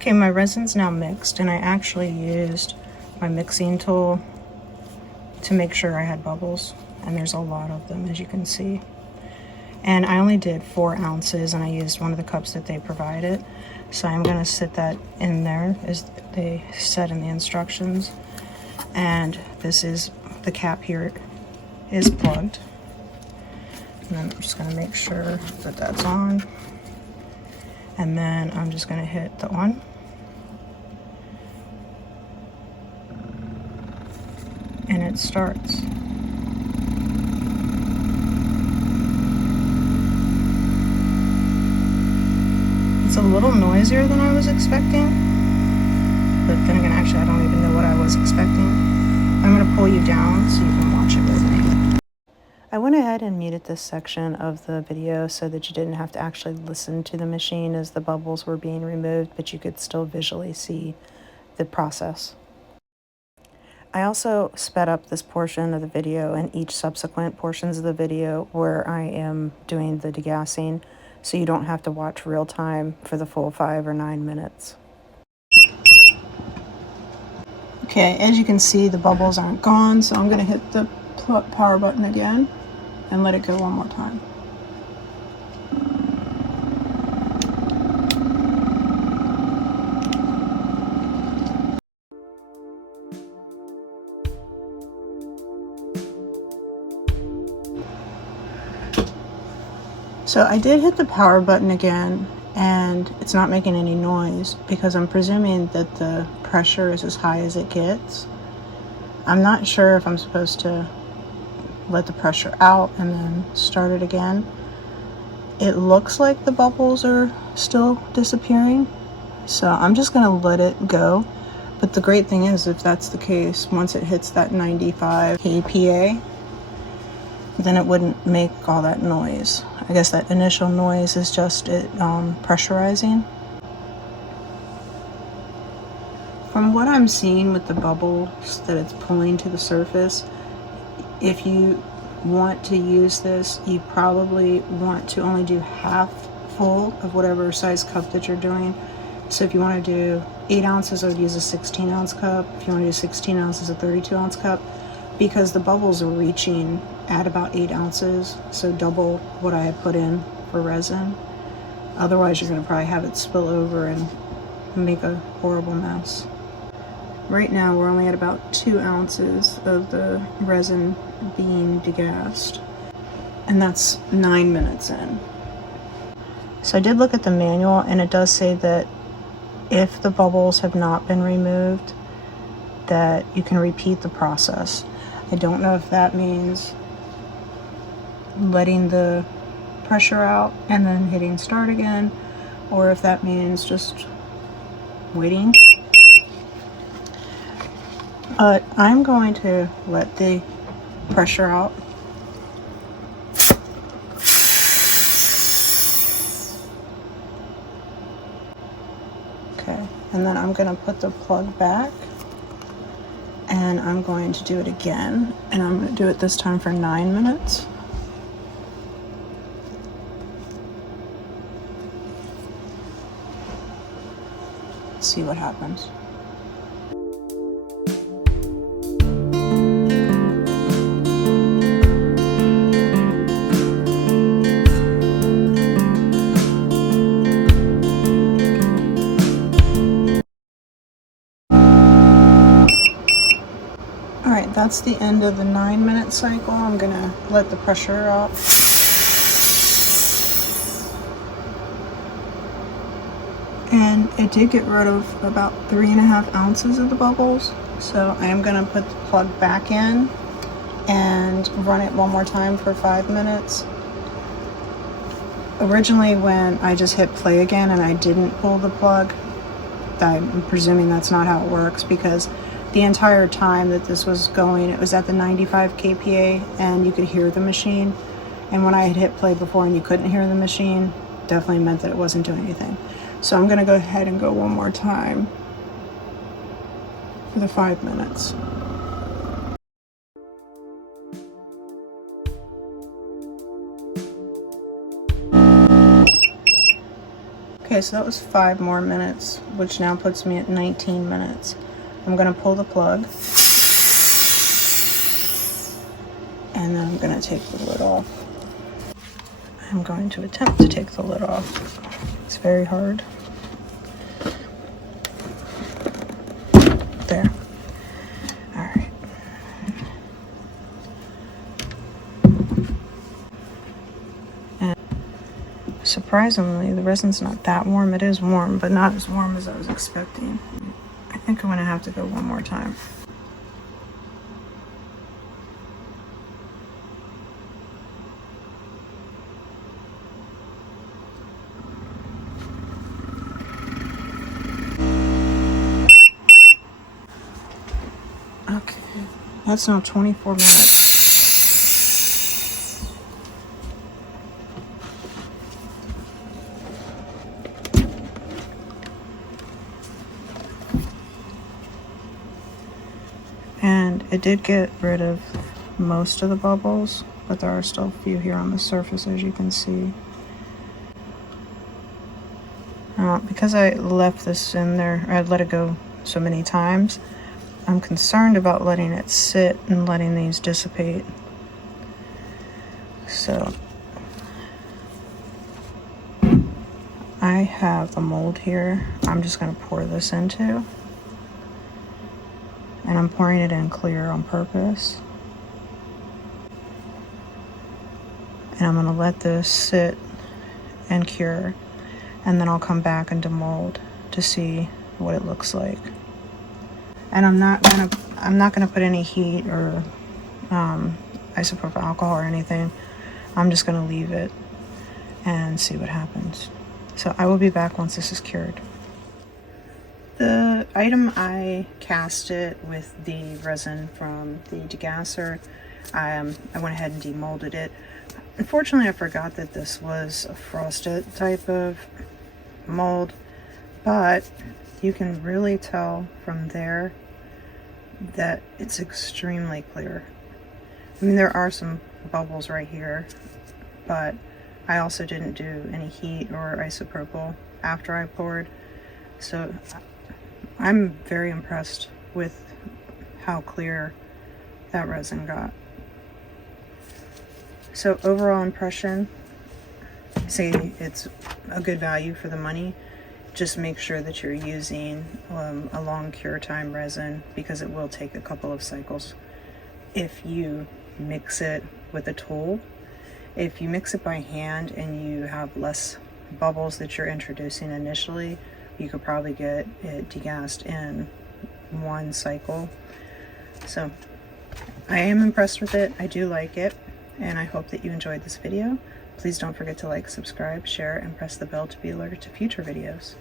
Okay, my resin's now mixed, and I actually used my mixing tool to make sure I had bubbles, and there's a lot of them, as you can see. And I only did 4 ounces, and I used one of the cups that they provided. So I'm going to sit that in there as they said in the instructions. And this is, the cap here is plugged. And then I'm just going to make sure that that's on. And then I'm just going to hit the on. And it starts. It's a little noisier than I was expecting, but then again, actually I don't even know what I was expecting. I'm going to pull you down so you can watch it with me. I went ahead and muted this section of the video so that you didn't have to actually listen to the machine as the bubbles were being removed, but you could still visually see the process. I also sped up this portion of the video and each subsequent portions of the video where I am doing the degassing, so you don't have to watch real time for the full 5 or 9 minutes. Okay, as you can see, the bubbles aren't gone, so I'm going to hit the power button again and let it go one more time. So I did hit the power button again, and it's not making any noise because I'm presuming that the pressure is as high as it gets. I'm not sure if I'm supposed to let the pressure out and then start it again. It looks like the bubbles are still disappearing, so I'm just going to let it go. But the great thing is, if that's the case, once it hits that 95 kPa, then it wouldn't make all that noise. I guess that initial noise is just it pressurizing. From what I'm seeing with the bubbles that it's pulling to the surface, if you want to use this, you probably want to only do half full of whatever size cup that you're doing. So if you want to do 8 ounces, I would use a 16 ounce cup. If you want to do 16 ounces, a 32 ounce cup, because the bubbles are reaching at about 8 ounces, so double what I had put in for resin. Otherwise, you're going to probably have it spill over and make a horrible mess. Right now, we're only at about 2 ounces of the resin being degassed, and that's 9 minutes in. So I did look at the manual, and it does say that if the bubbles have not been removed, that you can repeat the process. I don't know if that means letting the pressure out and then hitting start again, or if that means just waiting. But I'm going to let the pressure out. Okay, and then I'm going to put the plug back, and I'm going to do it again, and I'm going to do it this time for 9 minutes. See what happens. Alright, that's the end of the 9 minute cycle. I'm gonna let the pressure out. And it did get rid of about 3.5 ounces of the bubbles. So I am gonna put the plug back in and run it one more time for 5 minutes. Originally, when I just hit play again and I didn't pull the plug, I'm presuming that's not how it works, because the entire time that this was going, it was at the 95 kPa and you could hear the machine. And when I had hit play before and you couldn't hear the machine, definitely meant that it wasn't doing anything. So I'm going to go ahead and go one more time for the 5 minutes. Okay, so that was 5 more minutes, which now puts me at 19 minutes. I'm going to pull the plug, and then I'm going to take the lid off. I'm going to attempt to take the lid off. It's very hard. There. Alright. And surprisingly, the resin's not that warm. It is warm, but not as warm as I was expecting. I think I'm going to have to go one more time. Okay, that's now 24 minutes. And it did get rid of most of the bubbles, but there are still a few here on the surface, as you can see. Because I left this in there, I let it go so many times, I'm concerned about letting it sit and letting these dissipate. So I have a mold here I'm just going to pour this into. And I'm pouring it in clear on purpose. And I'm going to let this sit and cure. And then I'll come back and demold to see what it looks like. And I'm not gonna put any heat or isopropyl alcohol or anything. I'm just gonna leave it and see what happens. So I will be back once this is cured. The item I cast it with the resin from the degasser. I went ahead and demolded it. Unfortunately, I forgot that this was a frosted type of mold, but you can really tell from there that it's extremely clear. I mean, there are some bubbles right here, but I also didn't do any heat or isopropyl after I poured, so I'm very impressed with how clear that resin got. So overall impression, say it's a good value for the money. Just make sure that you're using a long cure time resin, because it will take a couple of cycles if you mix it with a tool. If you mix it by hand and you have less bubbles that you're introducing initially, you could probably get it degassed in one cycle. So I am impressed with it. I do like it, and I hope that you enjoyed this video. Please don't forget to like, subscribe, share, and press the bell to be alerted to future videos.